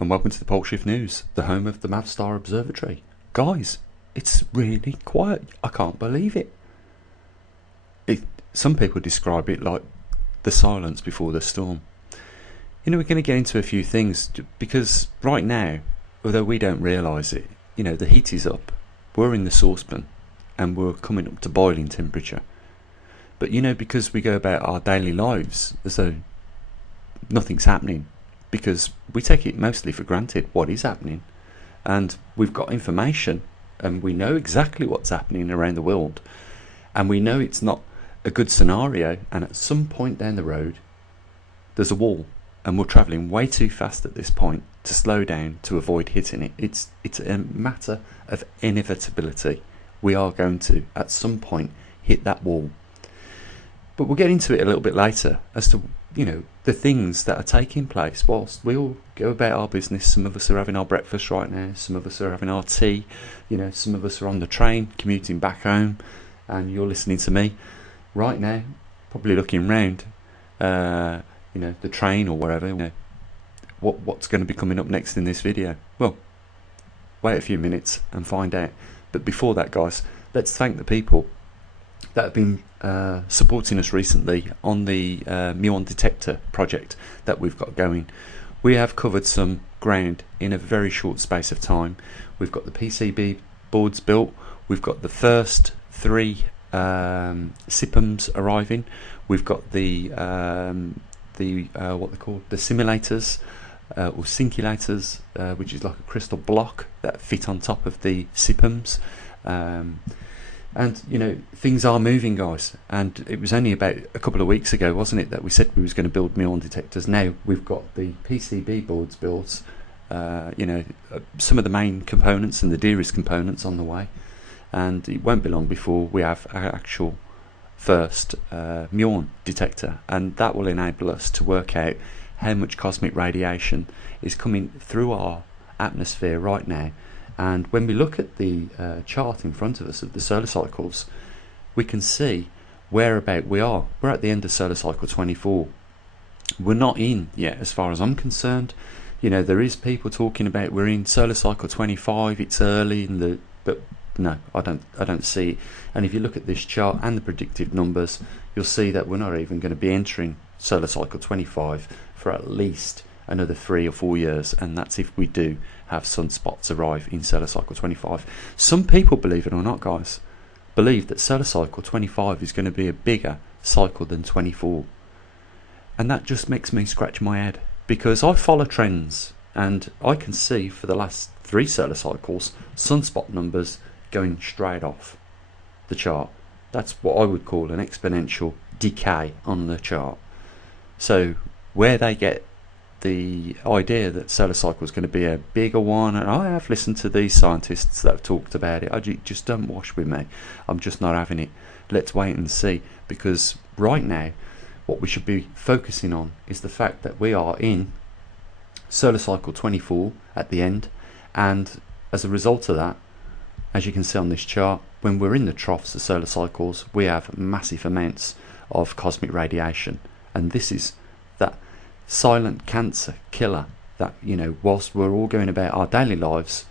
and welcome to the Pole Shift News, the home of the Mavstar Observatory. Guys, it's really quiet. I can't believe it. Some people describe it like the silence before the storm. You know, we're going to get into a few things because right now, although we don't realise it, you know, the heat is up. We're in the saucepan and we're coming up to boiling temperature. But you know, because we go about our daily lives as though nothing's happening, because we take it mostly for granted what is happening, and we've got information and we know exactly what's happening around the world, and we know it's not a good scenario, and at some point down the road there's a wall and we're travelling way too fast at this point to slow down to avoid hitting it. It's a matter of inevitability. We are going to at some point hit that wall. But we'll get into it a little bit later as to, you know, the things that are taking place whilst we all go about our business. Some of us are having our breakfast right now, some of us are having our tea, you know, some of us are on the train commuting back home, and you're listening to me right now, probably looking round, you know, the train or wherever, you know, what's going to be coming up next in this video. Well, wait a few minutes and find out. But before that, guys, let's thank the people that have been supporting us recently on the Muon detector project that we've got going. We have covered some ground in a very short space of time. We've got the PCB boards built, we've got the first 3 SIPMs arriving, we've got the what they're called, the simulators or sinculators, which is like a crystal block that fit on top of the SIPMs. And you know, things are moving, guys, and it was only about a couple of weeks ago, wasn't it, that we said we was going to build Muon detectors. Now we've got the PCB boards built, you know, some of the main components and the dearest components on the way, and it won't be long before we have our actual first Muon detector, and that will enable us to work out how much cosmic radiation is coming through our atmosphere right now. And when we look at the chart in front of us of the solar cycles, we can see whereabout we are. We're at the end of solar cycle 24. We're not in yet, as far as I'm concerned. You know, there is people talking about we're in solar cycle 25. It's early in the, but no, I don't see it. And if you look at this chart and the predictive numbers, you'll see that we're not even going to be entering solar cycle 25 for at least another 3 or 4 years, and that's if we do have sunspots arrive in solar cycle 25. Some people, believe it or not, guys, believe that solar cycle 25 is going to be a bigger cycle than 24, and that just makes me scratch my head, because I follow trends and I can see for the last 3 solar cycles sunspot numbers going straight off the chart. That's what I would call an exponential decay on the chart. So where they get the idea that solar cycle is going to be a bigger one, and I have listened to these scientists that have talked about it, just don't wash with me. I'm just not having it. Let's wait and see, because right now what we should be focusing on is the fact that we are in solar cycle 24 at the end, and as a result of that, as you can see on this chart, when we're in the troughs of solar cycles, we have massive amounts of cosmic radiation, and this is that silent cancer killer that, you know, whilst we're all going about our daily lives,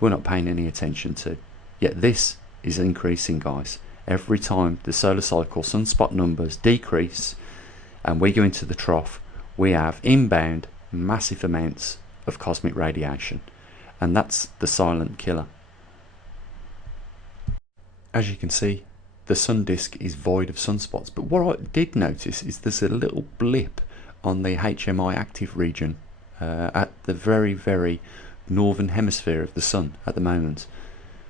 we're not paying any attention to. Yet this is increasing, guys. Every time the solar cycle sunspot numbers decrease and we go into the trough, we have inbound massive amounts of cosmic radiation, and that's the silent killer. As you can see, the sun disk is void of sunspots, but what I did notice is there's a little blip on the HMI active region at the very, very northern hemisphere of the sun at the moment,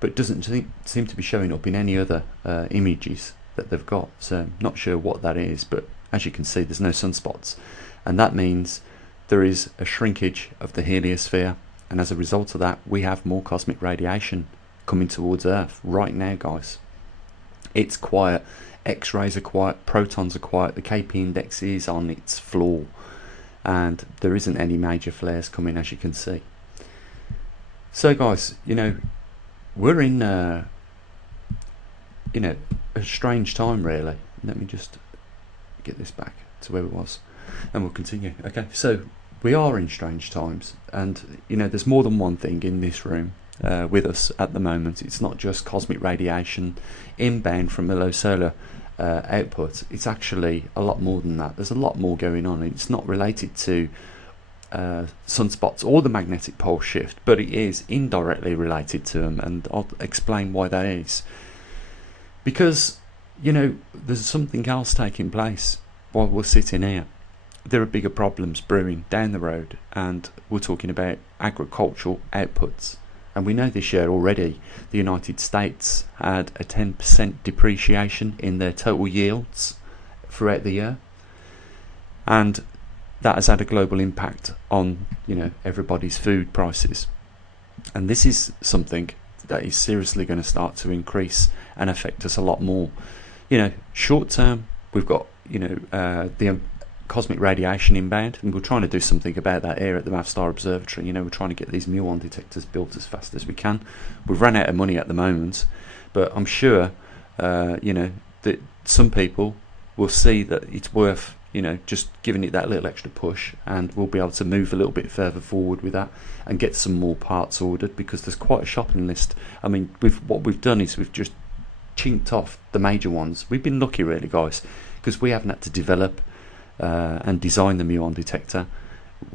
but it doesn't seem to be showing up in any other images that they've got, so not sure what that is. But as you can see, there's no sunspots, and that means there is a shrinkage of the heliosphere, and as a result of that, we have more cosmic radiation coming towards Earth right now, guys. It's quiet. X-rays are quiet, protons are quiet, the KP index is on its floor, and there isn't any major flares coming, as you can see. So guys, you know, we're in you know, a strange time really. Let me just get this back to where it was and we'll continue. Okay, so we are in strange times, and there's more than one thing in this room with us at the moment. It's not just cosmic radiation inbound from a low solar output. It's actually a lot more than that. There's a lot more going on. It's not related to sunspots or the magnetic pole shift, but it is indirectly related to them, and I'll explain why that is. Because there's something else taking place while we're sitting here. There are bigger problems brewing down the road, and we're talking about agricultural outputs. And we know this year already the United States had a 10% depreciation in their total yields throughout the year, and that has had a global impact on everybody's food prices. And this is something that is seriously going to start to increase and affect us a lot more. Short term, we've got the cosmic radiation inbound, and we're trying to do something about that here at the Mavstar Observatory. We're trying to get these Muon detectors built as fast as we can. We've run out of money at the moment, but I'm sure that some people will see that it's worth just giving it that little extra push, and we'll be able to move a little bit further forward with that and get some more parts ordered, because there's quite a shopping list. I mean, what we've done is we've just chinked off the major ones. We've been lucky really, guys, because we haven't had to develop and design the Muon detector.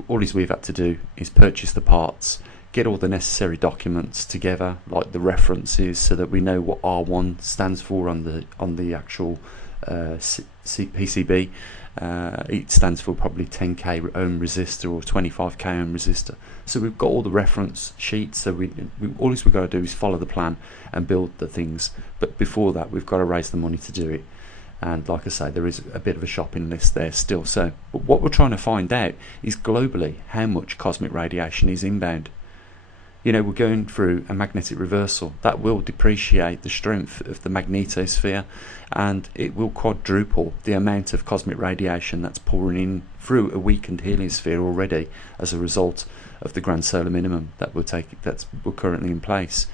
All we've had to do is purchase the parts, get all the necessary documents together, like the references, so that we know what R1 stands for on the actual PCB. It stands for probably 10k ohm resistor or 25k ohm resistor. So we've got all the reference sheets. So all we've got to do is follow the plan and build the things. But before that, we've got to raise the money to do it. And like I say, there is a bit of a shopping list there still. So what we're trying to find out is globally how much cosmic radiation is inbound. We're going through a magnetic reversal that will depreciate the strength of the magnetosphere, and it will quadruple the amount of cosmic radiation that's pouring in through a weakened heliosphere already as a result of the grand solar minimum that we're currently in place.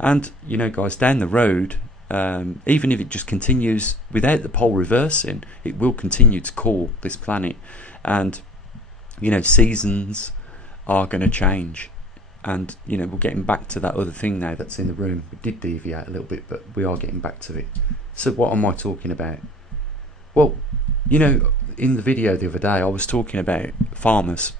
And guys, down the road, even if it just continues without the pole reversing, it will continue to cool this planet, and seasons are going to change. And we're getting back to that other thing now that's in the room. We did deviate a little bit, but we are getting back to it. So what am I talking about? Well, in the video the other day I was talking about farmers,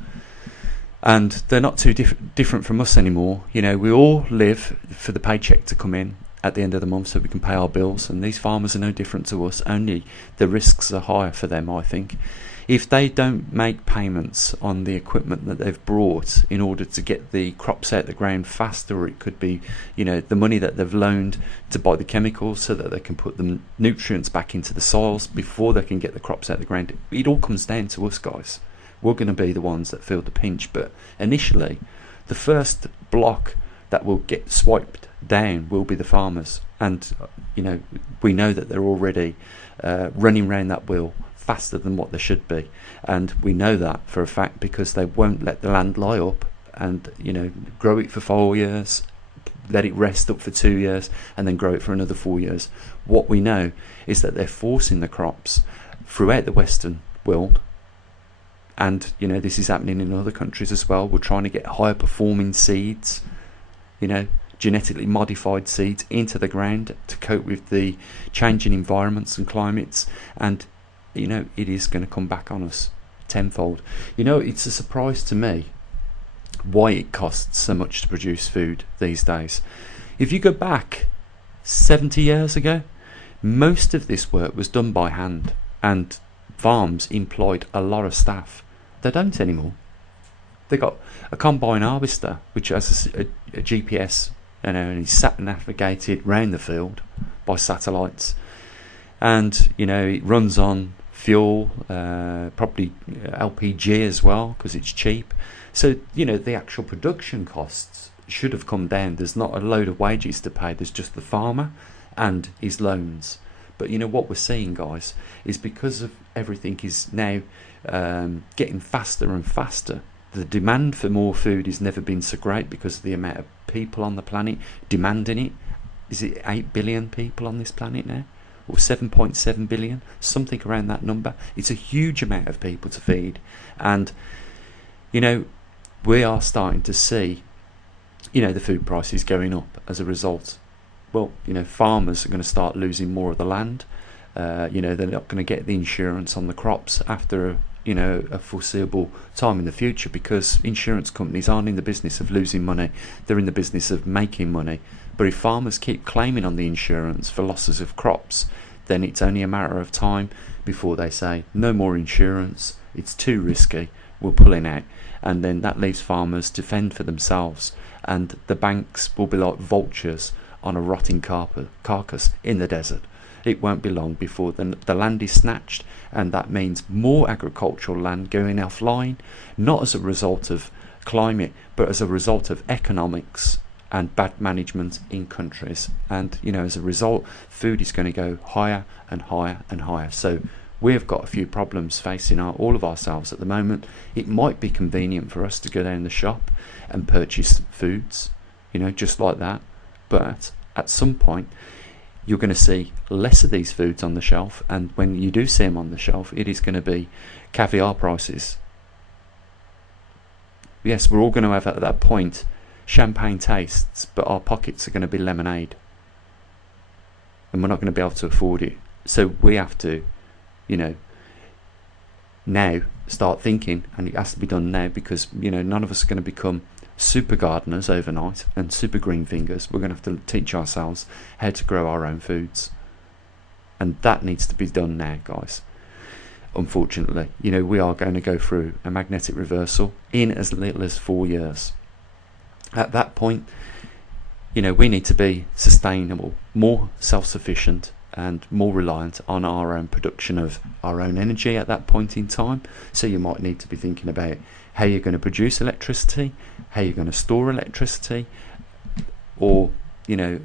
and they're not too different from us anymore. We all live for the paycheck to come in at the end of the month so we can pay our bills, and these farmers are no different to us, only the risks are higher for them, I think. If they don't make payments on the equipment that they've brought in order to get the crops out the ground faster, or it could be the money that they've loaned to buy the chemicals so that they can put the nutrients back into the soils before they can get the crops out the ground, it all comes down to us, guys. We're going to be the ones that feel the pinch. But initially, the first block that will get swiped down will be the farmers, and we know that they're already running around that wheel faster than what they should be, and we know that for a fact because they won't let the land lie up and grow it for 4 years, let it rest up for 2 years, and then grow it for another 4 years. What we know is that they're forcing the crops throughout the Western world, and this is happening in other countries as well. We're trying to get higher performing seeds, genetically modified seeds into the ground to cope with the changing environments and climates, and it is going to come back on us tenfold. It's a surprise to me why it costs so much to produce food these days. If you go back 70 years ago, most of this work was done by hand, and farms employed a lot of staff. They don't anymore. They got a combine harvester which has a GPS, and he's sat navigated round the field by satellites, and it runs on fuel, probably LPG as well, because it's cheap. So the actual production costs should have come down. There's not a load of wages to pay. There's just the farmer and his loans. But what we're seeing, guys, is because of everything is now getting faster and faster. The demand for more food has never been so great because of the amount of people on the planet demanding it. Is it 8 billion people on this planet now? Or 7.7 billion, something around that number. It's a huge amount of people to feed, and you know, we are starting to see, you know, the food prices going up as a result. Well, you know, farmers are going to start losing more of the land. You know, they're not going to get the insurance on the crops after a foreseeable time in the future, because insurance companies aren't in the business of losing money, they're in the business of making money. But if farmers keep claiming on the insurance for losses of crops, then it's only a matter of time before they say no more insurance, it's too risky, we're pulling out. And then that leaves farmers to fend for themselves, and the banks will be like vultures on a rotting carcass in the desert. It won't be long before the land is snatched, and that means more agricultural land going offline, not as a result of climate, but as a result of economics and bad management in countries. And, you know, as a result, food is going to go higher and higher and higher. So we've got a few problems facing all of ourselves at the moment. It might be convenient for us to go down the shop and purchase foods, you know, just like that. But at some point, you're going to see less of these foods on the shelf, and when you do see them on the shelf, it is going to be caviar prices. Yes, we're all going to have at that point champagne tastes, but our pockets are going to be lemonade, and we're not going to be able to afford it. So we have to, you know, now start thinking, and it has to be done now, because, you know, none of us are going to become super gardeners overnight and super green fingers. We're going to have to teach ourselves how to grow our own foods, and that needs to be done now, guys. Unfortunately, you know, we are going to go through a magnetic reversal in as little as 4 years. At that point, you know, we need to be sustainable, more self-sufficient, and more reliant on our own production of our own energy at that point in time. So you might need to be thinking about how you're going to produce electricity, how you're going to store electricity, or, you know,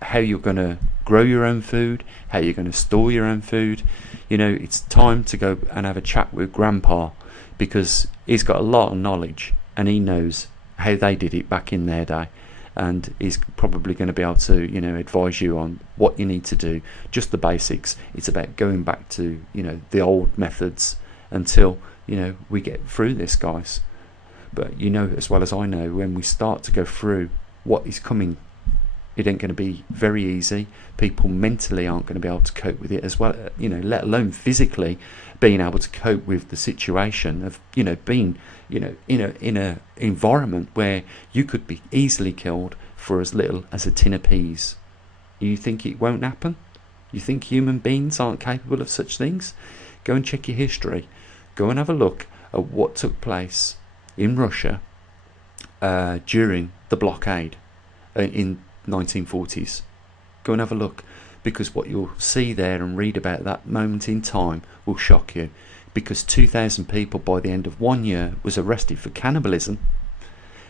how you're going to grow your own food, how you're going to store your own food. You know, it's time to go and have a chat with Grandpa, because he's got a lot of knowledge and he knows how they did it back in their day, and he's probably going to be able to, you know, advise you on what you need to do, just the basics. It's about going back to, you know, the old methods until, you know, we get through this, guys. But you know as well as I know, when we start to go through what is coming, it ain't going to be very easy. People mentally aren't going to be able to cope with it as well, you know, let alone physically being able to cope with the situation of, you know, being, you know, in a environment where you could be easily killed for as little as a tin of peas. You think it won't happen? You think human beings aren't capable of such things? Go and check your history. Go and have a look at what took place in Russia during the blockade in 1940s. Go and have a look, because what you'll see there and read about that moment in time will shock you, because 2,000 people by the end of 1 year was arrested for cannibalism,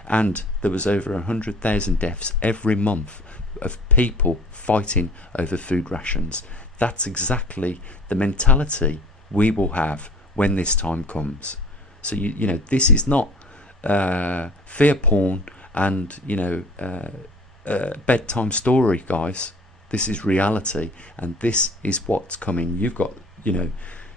and there was over 100,000 deaths every month of people fighting over food rations. That's exactly the mentality we will have when this time comes. So you know, this is not fear porn and, you know, bedtime story, guys. This is reality, and this is what's coming. You've got, you know,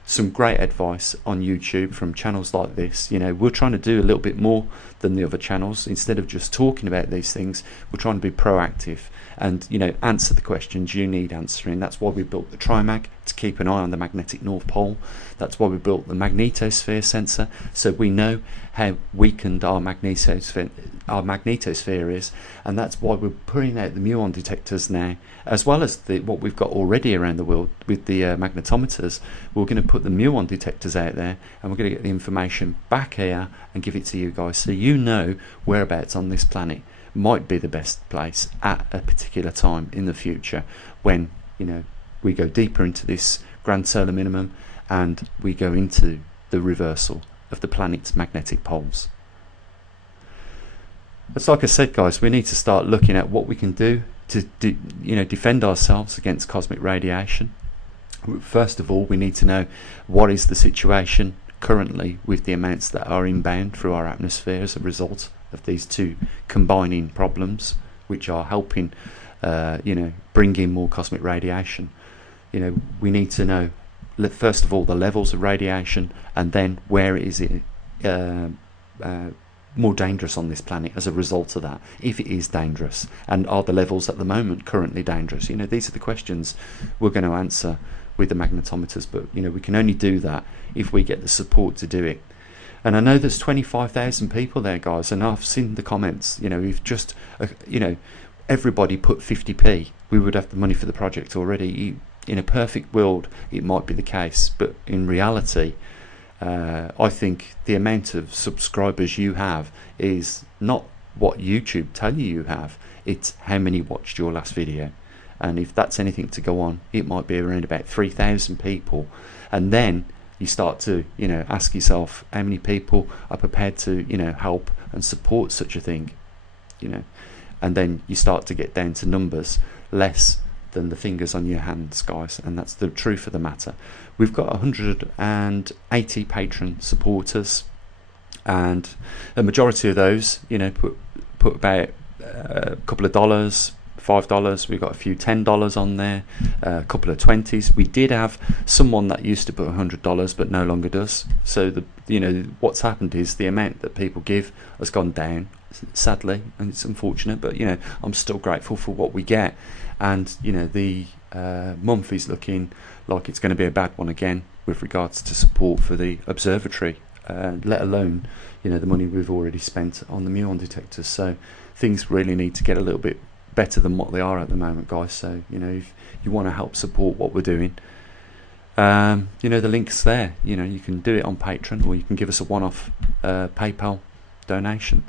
some great advice on YouTube from channels like this. You know, we're trying to do a little bit more than the other channels. Instead of just talking about these things, we're trying to be proactive and, you know, answer the questions you need answering. That's why we built the Trimag, to keep an eye on the magnetic North Pole. That's why we built the magnetosphere sensor, so we know how weakened our magnetosphere is, and that's why we're putting out the Muon detectors now, as well as what we've got already around the world with the magnetometers. We're going to put the Muon detectors out there, and we're going to get the information back here and give it to you guys, so you know whereabouts on this planet might be the best place at a particular time in the future, when, you know, we go deeper into this grand solar minimum and we go into the reversal of the planet's magnetic poles. It's like I said, guys, we need to start looking at what we can do to you know, defend ourselves against cosmic radiation. First of all, we need to know what is the situation currently with the amounts that are inbound through our atmosphere as a result of these two combining problems, which are helping you know, bring in more cosmic radiation. You know, we need to know, first of all, the levels of radiation, and then where is it more dangerous on this planet as a result of that, if it is dangerous, and are the levels at the moment currently dangerous? You know, these are the questions we're going to answer with the magnetometers, but you know, we can only do that if we get the support to do it. And I know there's 25,000 people there, guys, and I've seen the comments. You know, if just you know, everybody put 50p, we would have the money for the project already. In a perfect world it might be the case, but in reality I think the amount of subscribers you have is not what YouTube tell you have, it's how many watched your last video. And if that's anything to go on, it might be around about 3,000 people. And then you start to, you know, ask yourself how many people are prepared to, you know, help and support such a thing, you know. And then you start to get down to numbers less than the fingers on your hands, guys, and that's the truth of the matter. We've got 180 patron supporters, and the majority of those, you know, put about a couple of dollars, $5. We've got a few $10 on there, a couple of 20s. We did have someone that used to put $100 but no longer does. So the, you know, what's happened is the amount that people give has gone down, sadly, and it's unfortunate, but you know, I'm still grateful for what we get. And you know, the month is looking like it's going to be a bad one again with regards to support for the observatory, let alone, you know, the money we've already spent on the Muon detectors. So things really need to get a little bit better than what they are at the moment, guys. So you know, if you want to help support what we're doing, you know, the link's there. You know, you can do it on Patreon, or you can give us a one-off PayPal donation,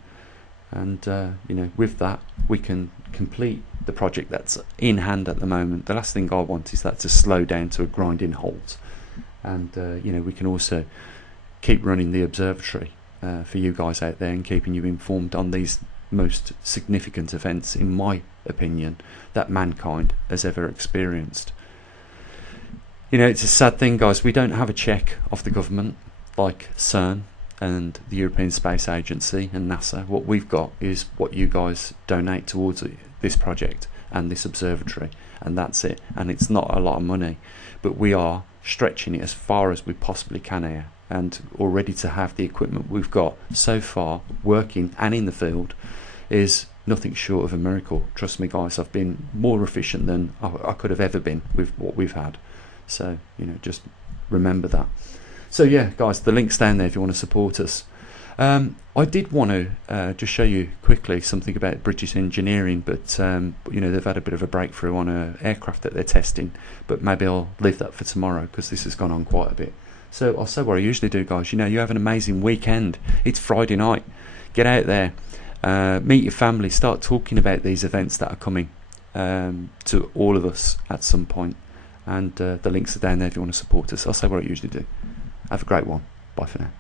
and you know, with that we can complete the project that's in hand at the moment. The last thing I want is that to slow down to a grinding halt, and you know, we can also keep running the observatory for you guys out there and keeping you informed on these most significant events, in my opinion, that mankind has ever experienced. You know, it's a sad thing, guys, we don't have a check off the government like CERN and the European Space Agency and NASA. What we've got is what you guys donate towards this project and this observatory, and that's it. And it's not a lot of money, but we are stretching it as far as we possibly can here, and already to have the equipment we've got so far working and in the field is nothing short of a miracle. Trust me, guys, I've been more efficient than I could have ever been with what we've had. So you know, just remember that. So yeah, guys, the link's down there if you want to support us. I did want to just show you quickly something about British engineering, but you know, they've had a bit of a breakthrough on an aircraft that they're testing, but maybe I'll leave that for tomorrow because this has gone on quite a bit. So I'll say what I usually do, guys. You know, you have an amazing weekend. It's Friday night. Get out there, meet your family, start talking about these events that are coming to all of us at some point, and the links are down there if you want to support us. I'll say what I usually do. Have a great one. Bye for now.